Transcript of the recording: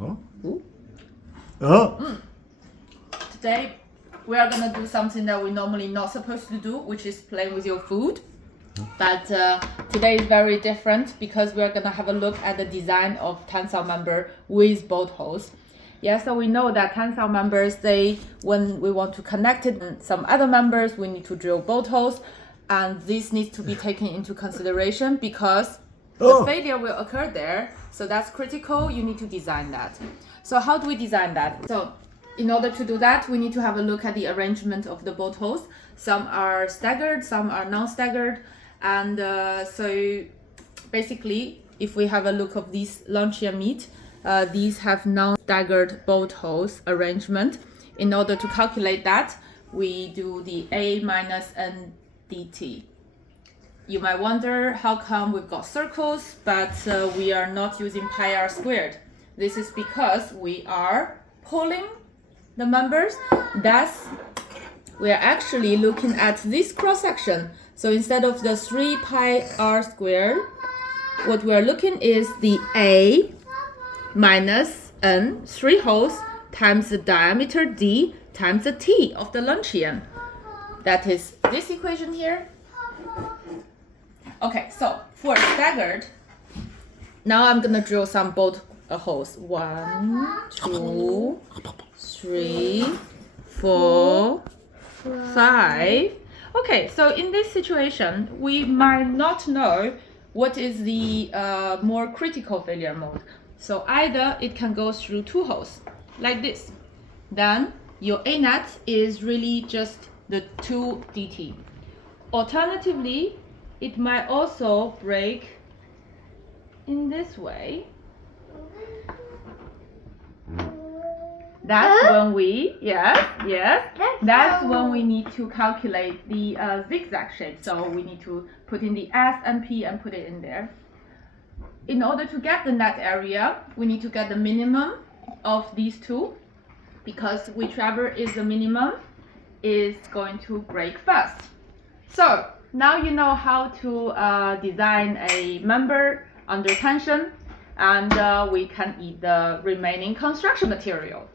Ooh. Oh. Today we are gonna do something that we're normally not supposed to do, which is playing with your food. But today is very different because we are gonna have a look at the design of tensile member with bolt holes. Yeah, so we know that tensile members, when we want to connect it with some other members, we need to drill bolt holes, and this needs to be taken into consideration because the failure will occur there. So that's critical. You need to design that. So how do we design that? So in order to do that, we need to have a look at the arrangement of the bolt holes. Some are staggered, some are non-staggered. And so basically, if we have a look of these Lancia meat, these have non-staggered bolt holes arrangement. In order to calculate that, we do the A minus N dt. You might wonder how come we've got circles, but we are not using pi r squared. This is because we are pulling the members. Thus, we are actually looking at this cross section. So instead of the 3 pi r squared, what we are looking is the A minus N, 3 holes, times the diameter D times the T of the Lancian. That is this equation here. Okay, so for staggered, now I'm gonna drill some bolt holes. 1, 2, 3, 4, 5. Okay, so in this situation, we might not know what is the more critical failure mode. So either it can go through 2 holes, like this. Then your A net is really just the 2 dt. Alternatively, it might also break in this way. That's when we, that's when we need to calculate the zigzag shape. So we need to put in the S and P and put it in there. In order to get the net area, we need to get the minimum of these two, because whichever is the minimum is going to break first. So now you know how to design a member under tension, and we can eat the remaining construction material.